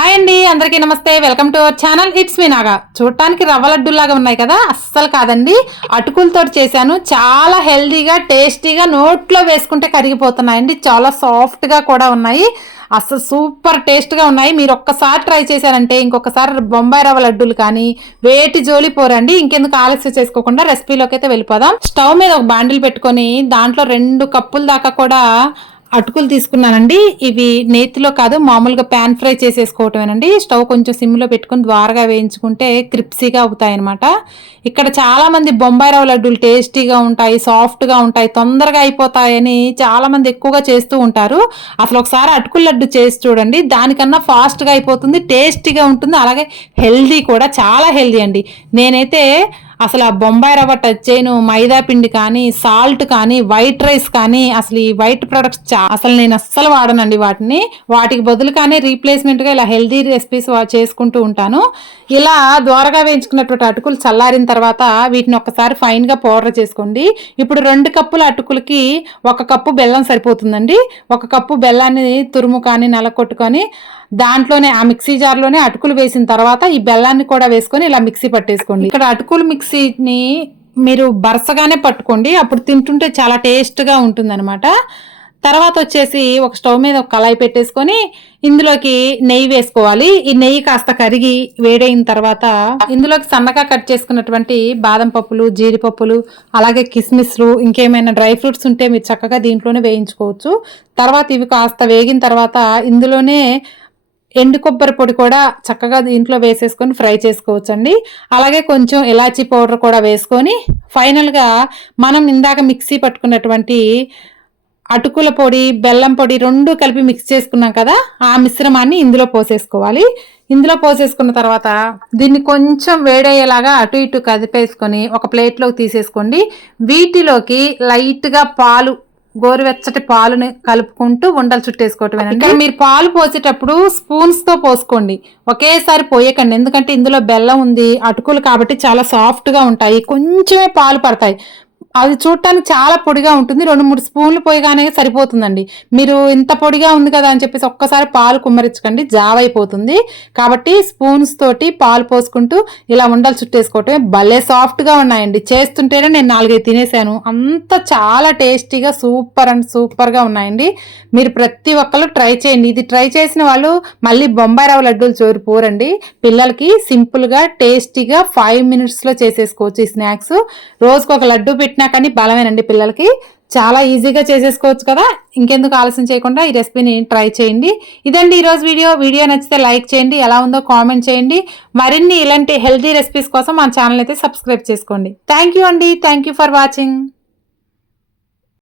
Hi అండి అందరికీ నమస్తే. Welcome to our channel. It's me Naga. చూడటానికి రవ్వ లడ్డూలాగా ఉన్నాయి కదా? అస్సలు కాదండి. అటుకులతో చేశాను. చాలా హెల్దీగా టేస్టీగా నోట్లో వేసుకుంటే కరిగిపోతున్నాయండి. చాలా సాఫ్ట్గా కూడా ఉన్నాయి. అసలు సూపర్ టేస్ట్గా ఉన్నాయి. మీరు ఒక్కసారి ట్రై చేశారంటే ఇంకొకసారి బొంబాయి రవ్వ లడ్డూలు కానీ వేటి జోలి పోరండి ఇంకెందుకు ఆలస్యం చేసుకోకుండా రెసిపీలోకి అయితే వెళ్ళిపోదాం. స్టవ్ మీద ఒక బాండిల్ పెట్టుకొని దాంట్లో రెండు కప్పుల దాకా కూడా అటుకులు తీసుకున్నానండి. ఇవి నేతిలో కాదు మామూలుగా ప్యాన్ ఫ్రై చేసేసుకోవటమేనండి. స్టవ్ కొంచెం సిమ్లో పెట్టుకొని ద్వారగా వేయించుకుంటే క్రిప్సీగా అవుతాయన్నమాట. ఇక్కడ చాలామంది బొంబాయి రవ్వ లడ్డూలు టేస్టీగా ఉంటాయి సాఫ్ట్గా ఉంటాయి తొందరగా అయిపోతాయని చాలామంది ఎక్కువగా చేస్తూ ఉంటారు. అసలు ఒకసారి అటుకుల లడ్డు చేసి చూడండి. దానికన్నా ఫాస్ట్గా అయిపోతుంది టేస్టీగా ఉంటుంది అలాగే హెల్దీ కూడా చాలా హెల్దీ అండి. నేనైతే అసలు ఆ బొంబాయి రవ్వ టచ్ చేయను మైదా పిండి కానీ సాల్ట్ కానీ వైట్ రైస్ కానీ అసలు ఈ వైట్ ప్రొడక్ట్స్ చా అసలు నేను అస్సలు వాడనండి వాటిని. వాటికి బదులు కానీ రీప్లేస్మెంట్గా ఇలా హెల్దీ రెసిపీస్ చేసుకుంటూ ఉంటాను. ఇలా ద్వారగా వేయించుకున్నటువంటి అటుకులు చల్లారిన తర్వాత వీటిని ఒకసారి ఫైన్గా పౌడర్ చేసుకోండి. ఇప్పుడు రెండు కప్పుల అటుకులకి ఒక కప్పు బెల్లం సరిపోతుందండి. ఒక కప్పు బెల్లాన్ని తురుము కానీ నలకొట్టుకొని దాంట్లోనే ఆ మిక్సీ జార్లోనే అటుకులు వేసిన తర్వాత ఈ బెల్లాన్ని కూడా వేసుకొని ఇలా మిక్సీ పట్టేసుకోండి. ఇక్కడ అటుకులు సీడ్ని మీరు బరసగానే పట్టుకోండి. అప్పుడు తింటుంటే చాలా టేస్ట్గా ఉంటుందన్నమాట. తర్వాత వచ్చేసి ఒక స్టవ్ మీద ఒక కళాయి పెట్టేసుకొని ఇందులోకి నెయ్యి వేసుకోవాలి. ఈ నెయ్యి కాస్త కరిగి వేడైన తర్వాత ఇందులోకి సన్నగా కట్ చేసుకున్నటువంటి బాదం పప్పులు జీడిపప్పులు అలాగే కిస్మిస్లు ఇంకేమైనా డ్రై ఫ్రూట్స్ ఉంటే మీరు చక్కగా దీంట్లోనే వేయించుకోవచ్చు. తర్వాత ఇవి కాస్త వేగిన తర్వాత ఇందులోనే ఎండు కొబ్బరి పొడి కూడా చక్కగా దీంట్లో వేసేసుకొని ఫ్రై చేసుకోవచ్చండి. అలాగే కొంచెం ఇలాచీ పౌడర్ కూడా వేసుకొని ఫైనల్గా మనం ఇందాక మిక్సీ పట్టుకున్నటువంటి అటుకుల పొడి బెల్లం పొడి రెండు కలిపి మిక్స్ చేసుకున్నాం కదా ఆ మిశ్రమాన్ని ఇందులో పోసేసుకోవాలి. ఇందులో పోసేసుకున్న తర్వాత దీన్ని కొంచెం వేడయ్యేలాగా అటు ఇటు కదిపేసుకొని ఒక ప్లేట్లోకి తీసేసుకోండి. వీటిలోకి లైట్గా పాలు గోరువెచ్చటి పాలుని కలుపుకుంటూ ఉండలు చుట్టేసుకోవటం ఇక్కడ మీరు పాలు పోసేటప్పుడు స్పూన్స్తో పోసుకోండి. ఒకేసారి పోయకండి. ఎందుకంటే ఇందులో బెల్లం ఉంది అటుకులు కాబట్టి చాలా సాఫ్ట్గా ఉంటాయి. కొంచెమే పాలు పడతాయి. అది చూడటానికి చాలా పొడిగా ఉంటుంది. రెండు మూడు స్పూన్లు పోయగానే సరిపోతుందండి. మీరు ఇంత పొడిగా ఉంది కదా అని చెప్పేసి ఒక్కసారి పాలు కుమ్మరించకండి. జావ అయిపోతుంది కాబట్టి స్పూన్స్ తోటి పాలు పోసుకుంటూ ఇలా ఉండలు చుట్టేసుకోవటమే భలే సాఫ్ట్గా ఉన్నాయండి. చేస్తుంటేనే నేను నాలుగైదు తినేసాను. అంత చాలా టేస్టీగా సూపర్ అండ్ సూపర్గా ఉన్నాయండి. మీరు ప్రతి ఒక్కరు ట్రై చేయండి. ఇది ట్రై చేసిన వాళ్ళు మళ్ళీ బొంబాయి రవ్వ లడ్డూలు చోరిపోరండి పిల్లలకి సింపుల్గా టేస్టీగా ఫైవ్ మినిట్స్లో చేసేసుకోవచ్చు ఈ స్నాక్స్. రోజుకు ఒక లడ్డు పెట్టినా కానీ బలమేనండి పిల్లలకి. చాలా ఈజీగా చేసేసుకోవచ్చు కదా. ఇంకెందుకు ఆలస్యం చేయకుండా ఈ రెసిపీని ట్రై చేయండి. ఇదండి ఈరోజు వీడియో. వీడియో నచ్చితే లైక్ చేయండి. ఎలా ఉందో కామెంట్ చేయండి. మరిన్ని ఇలాంటి హెల్తీ రెసిపీస్ కోసం మా ఛానల్ అయితే సబ్స్క్రైబ్ చేసుకోండి. థ్యాంక్ యూ అండి. Thank you for watching.